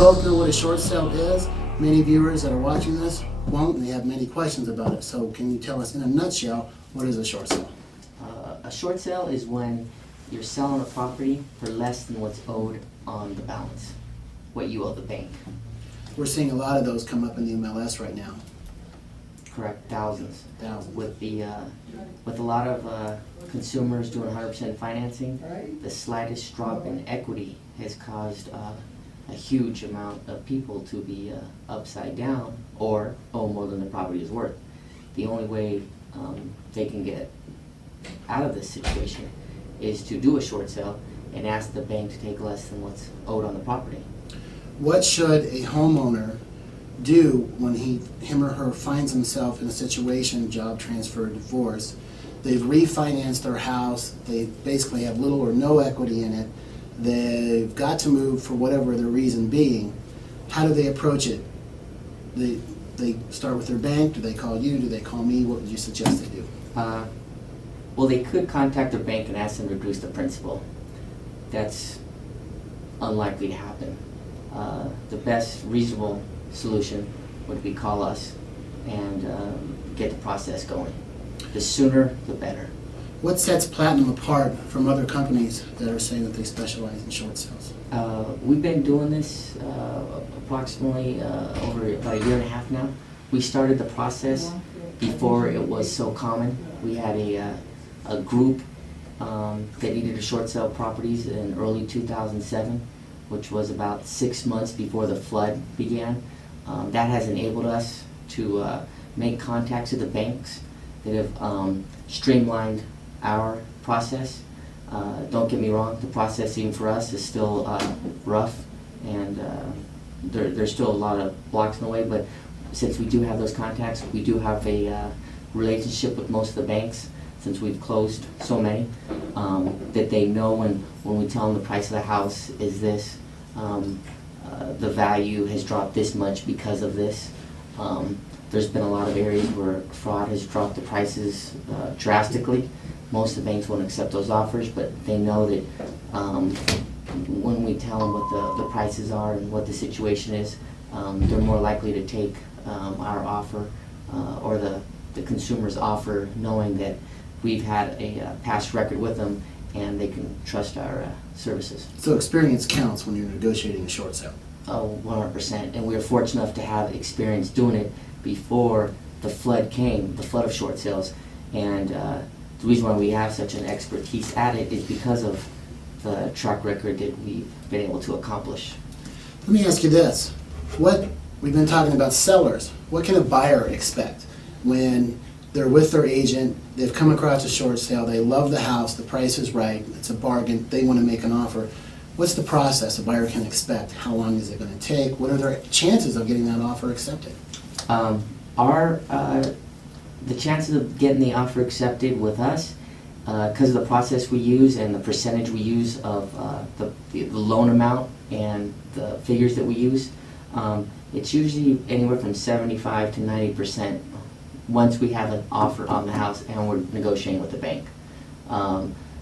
both know what a short sale is. Many viewers that are watching this won't, and they have many questions about it. So can you tell us in a nutshell, what is a short sale? A short sale is when you're selling a property for less than what's owed on the balance, what you owe the bank. We're seeing a lot of those come up in the MLS right now. Correct, thousands. Thousands. With a lot of consumers doing 100% financing, the slightest drop in equity has caused a huge amount of people to be upside down or owe more than the property is worth. The only way they can get out of this situation is to do a short sale and ask the bank to take less than what's owed on the property. What should a homeowner do when him or her finds himself in a situation, job transfer, divorce? They've refinanced their house, they basically have little or no equity in it, they've got to move for whatever the reason being. How do they approach it? They start with their bank, do they call you, do they call me? What would you suggest they do? Well, they could contact their bank and ask them to reduce the principal. That's unlikely to happen. The best reasonable solution would be call us and get the process going. The sooner, the better. What sets Platinum apart from other companies that are saying that they specialize in short sales? We've been doing this approximately over about a year and a half now. We started the process before it was so common. We had a group that needed to short sell properties in early 2007, which was about 6 months before the flood began. That has enabled us to make contacts with the banks that have streamlined our process. Don't get me wrong, the process even for us is still rough, and there's still a lot of blocks in the way, but since we do have those contacts, we do have a relationship with most of the banks, since we've closed so many, that they know when we tell them the price of the house is this, the value has dropped this much because of this. There's been a lot of areas where fraud has dropped the prices drastically. Most of the banks won't accept those offers, but they know that when we tell them what the prices are and what the situation is, they're more likely to take our offer or the consumer's offer, knowing that we've had a past record with them and they can trust our services. So experience counts when you're negotiating a short sale. Oh, 100%. And we were fortunate enough to have experience doing it before the flood came, the flood of short sales. And the reason why we have such an expertise at it is because of the track record that we've been able to accomplish. Let me ask you this. We've been talking about sellers. What can a buyer expect when they're with their agent, they've come across a short sale, they love the house, the price is right, it's a bargain, they want to make an offer? What's the process a buyer can expect? How long is it going to take? What are their chances of getting that offer accepted? The chances of getting the offer accepted with us, because of the process we use and the percentage we use of the loan amount and the figures that we use, it's usually anywhere from 75 to 90% once we have an offer on the house and we're negotiating with the bank.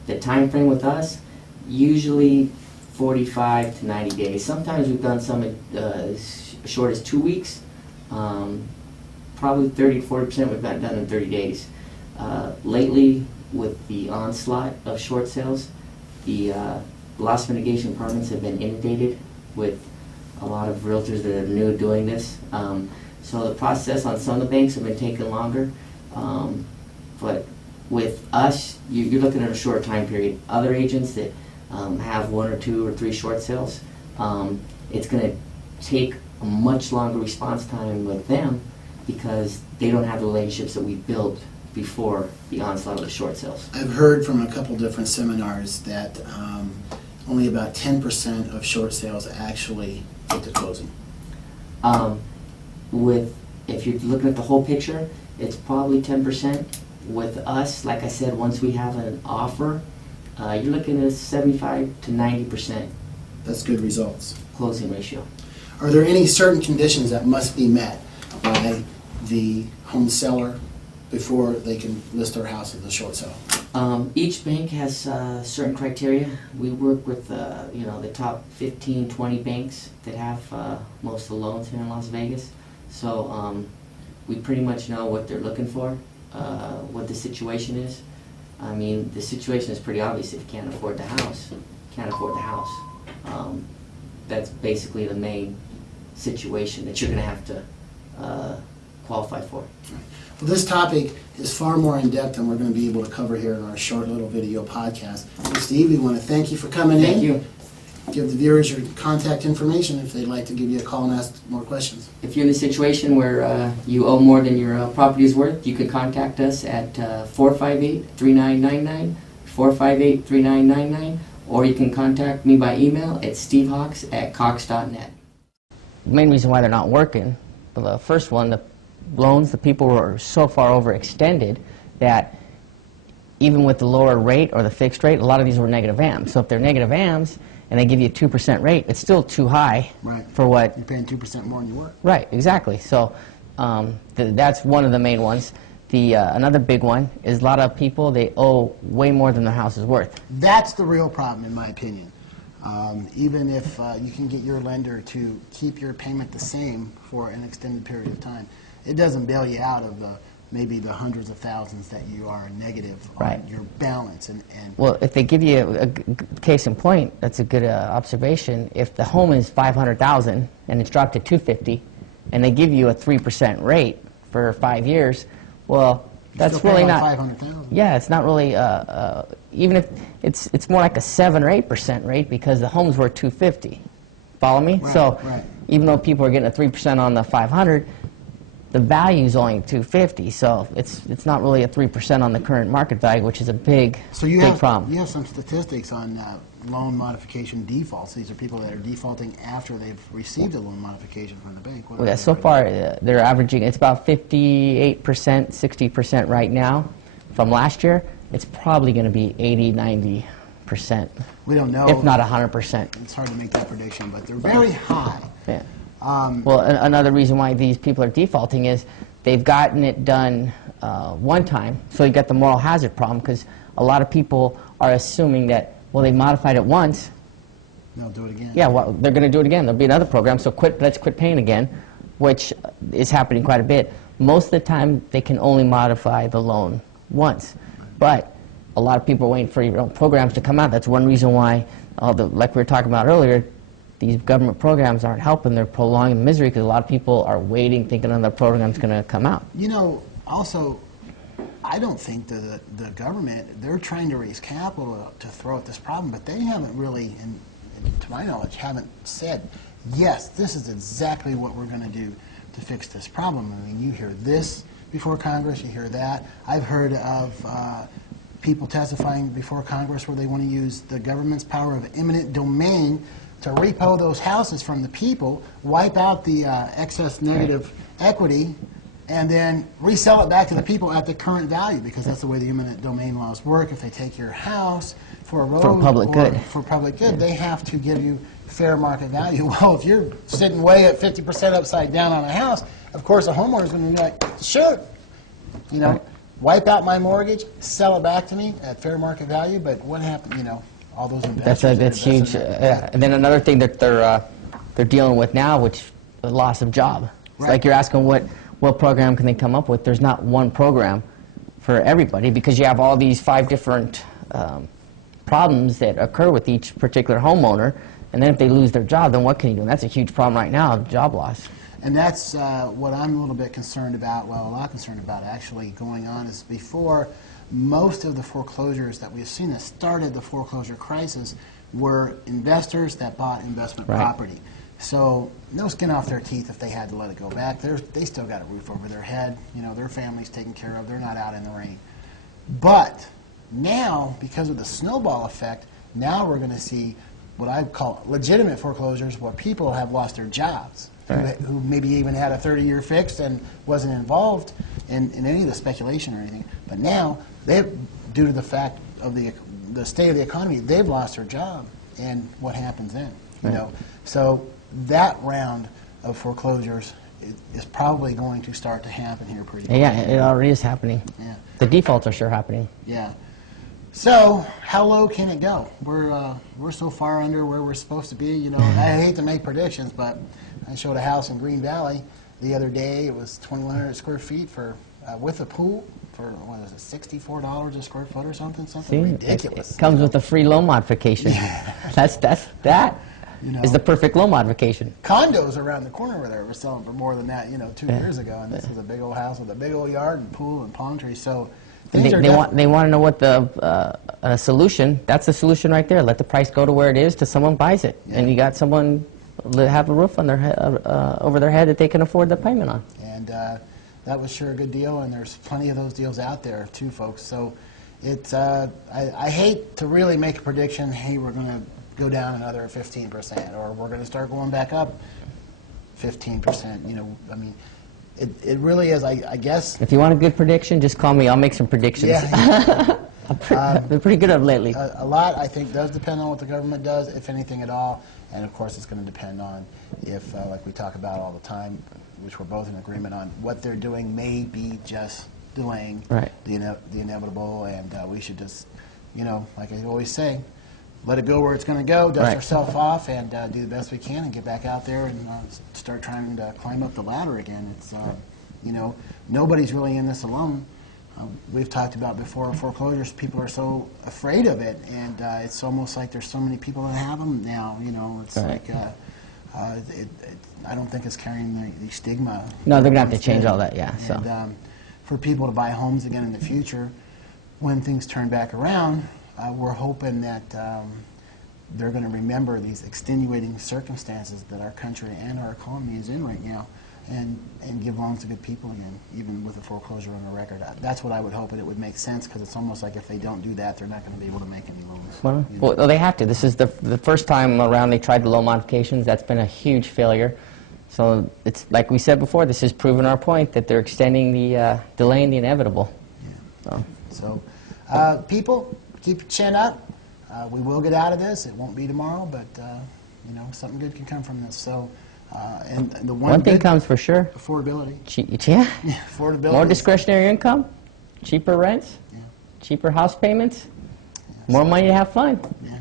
The time frame with us, usually 45 to 90 days. Sometimes we've done some as short as 2 weeks. Probably 30 to 40% we've got done in 30 days. Lately, with the onslaught of short sales, the loss mitigation departments have been inundated with a lot of realtors that are new doing this. So the process on some of the banks have been taking longer, but with us, you're looking at a short time period. Other agents that have 1 or 2 or 3 short sales, it's going to take a much longer response time with them because they don't have the relationships that we built before the onslaught of the short sales. I've heard from a couple different seminars that only about 10% of short sales actually get to closing. If you're looking at the whole picture, it's probably 10%. With us, like I said, once we have an offer, you're looking at 75 to 90% That's good results. closing ratio. Are there any certain conditions that must be met by the home seller before they can list their house as a short sale? Each bank has certain criteria. We work with the top 15, 20 banks that have most of the loans here in Las Vegas. So we pretty much know what they're looking for, what the situation is. I mean, the situation is pretty obvious. If you can't afford the house, can't afford the house. That's basically the main situation that you're going to have to qualify for. Well, this topic is far more in-depth than we're going to be able to cover here in our short little video podcast. So Steve, we want to thank you for coming in. Thank you. Give the viewers your contact information if they'd like to give you a call and ask more questions. If you're in a situation where you owe more than your property is worth, you can contact us at 458-3999, 458-3999, or you can contact me by email at stevehawks@cox.net. The main reason why they're not working, the first one, the loans, the people were so far overextended that even with the lower rate or the fixed rate, a lot of these were negative AMs. So if they're negative AMs and they give you a 2% rate, it's still too high for what... You're paying 2% more than you were. Right, exactly. So that's one of the main ones. Another big one is a lot of people, they owe way more than their house is worth. That's the real problem, in my opinion. Even if you can get your lender to keep your payment the same for an extended period of time, it doesn't bail you out of maybe the hundreds of thousands that you are negative on your balance. Well, if they give you a case in point, that's a good observation. If the home is $500,000 and it's dropped to $250,000, and they give you a 3% rate for 5 years, well, that's really not. $500,000. Yeah, it's not really. Even if it's more like a 7 or 8% rate because the home's worth $250,000. Follow me? Right, so right. Even though people are getting a 3% on the 500, the value is only $250,000. So it's not really a 3% on the current market value, which is a big problem. You have some statistics on loan modification defaults. These are people that are defaulting after they've received a loan modification from the bank. Well, yeah, so far they're averaging, it's about 58%, 60% right now. From last year, it's probably going to be 80, 90%. We don't know. If not 100%. It's hard to make that prediction, but they're very high. Yeah. Well, another reason why these people are defaulting is they've gotten it done one time, so you get the moral hazard problem because a lot of people are assuming that, well, they modified it once. They'll do it again. Yeah, well, they're going to do it again. There'll be another program, so let's quit paying again, which is happening quite a bit. Most of the time, they can only modify the loan once, but a lot of people are waiting for programs to come out. That's one reason why, like we were talking about earlier, these government programs aren't helping. They're prolonging the misery because a lot of people are waiting, thinking another program's going to come out. You know, also, I don't think that the government, they're trying to raise capital to throw at this problem, but they haven't really, to my knowledge, haven't said, yes, this is exactly what we're going to do to fix this problem. I mean, you hear this before Congress, you hear that. I've heard of people testifying before Congress where they want to use the government's power of eminent domain to repo those houses from the people, wipe out the excess negative equity, and then resell it back to the people at the current value, because that's the way the eminent domain laws work. If they take your house for a road for public good, they have to give you fair market value. Well, if you're sitting way at 50% upside down on a house, of course a homeowner's going to be like, sure, you know, wipe out my mortgage, sell it back to me at fair market value, but what happened, you know, all those investors. That's huge. And then another thing that they're dealing with now, which the loss of job. It's like you're asking what program can they come up with. There's not one program for everybody because you have all these 5 different problems that occur with each particular homeowner. And then if they lose their job, then what can you do? And that's a huge problem right now, job loss. And that's what I'm a little bit concerned about, well, a lot concerned about actually going on is before most of the foreclosures that we've seen that started the foreclosure crisis were investors that bought investment property. So no skin off their teeth if they had to let it go back. They still got a roof over their head. You know, their family's taken care of. They're not out in the rain. But now, because of the snowball effect, now we're going to see what I call legitimate foreclosures where people have lost their jobs. Who maybe even had a 30-year fix and wasn't involved in any of the speculation or anything. But now, due to the fact of the state of the economy, they've lost their job. And what happens then? You know, so that round of foreclosures is probably going to start to happen here pretty quickly. Yeah, it already is happening. Yeah. The defaults are sure happening. Yeah. So, how low can it go? We're so far under where we're supposed to be. You know, I hate to make predictions, but I showed a house in Green Valley the other day. It was 2,100 square feet for with a pool for what is it, $64 a square foot or something ridiculous. It comes with a free loan modification. That You know, is the perfect loan modification. condos around the corner where they were selling for more than that, 2 years ago, and this is a big old house with a big old yard and pool and palm trees. So things are They want to know what the solution. That's the solution right there. Let the price go to where it is till someone buys it, and you got someone have a roof on their head, over their head that they can afford the payment on. And that was sure a good deal, and there's plenty of those deals out there too, folks. So it's I hate to really make a prediction. Hey, we're going to go down another 15%, or we're going to start going back up 15%. I mean, it really is. I guess. If you want a good prediction, just call me. I'll make some predictions. Yeah. I've been pretty good at them lately. A lot, I think, does depend on what the government does, if anything at all. And, of course, it's going to depend on if, like we talk about all the time, which we're both in agreement on, what they're doing may be just delaying the inevitable. And we should just, like I always say, let it go where it's going to go, dust ourselves off, and do the best we can and get back out there and start trying to climb up the ladder again. It's, nobody's really in this alone. We've talked about before foreclosures. People are so afraid of it, and it's almost like there's so many people that have them now. It's like I don't think it's carrying the stigma. No, they're going to have to change all that. Yeah. And for people to buy homes again in the future, when things turn back around, we're hoping that they're going to remember these extenuating circumstances that our country and our economy is in right now, and give loans to good people again, even with a foreclosure on the record. That's what I would hope, and it would make sense, because it's almost like if they don't do that, they're not going to be able to make any loans. Well, they have to. This is the first time around they tried the loan modifications. That's been a huge failure. So it's like we said before, this has proven our point that they're extending the, delaying the inevitable. Yeah. So people, keep your chin up. We will get out of this. It won't be tomorrow, but something good can come from this. So, and the one thing comes for sure: affordability. Affordability. More discretionary income, cheaper rents, cheaper house payments, more money to have fun. Yeah.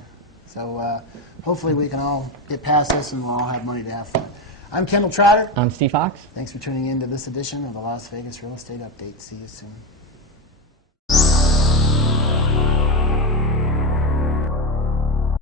So hopefully we can all get past this, and we'll all have money to have fun. I'm Kendall Trotter. I'm Steve Fox. Thanks for tuning in to this edition of the Las Vegas Real Estate Update. See you soon.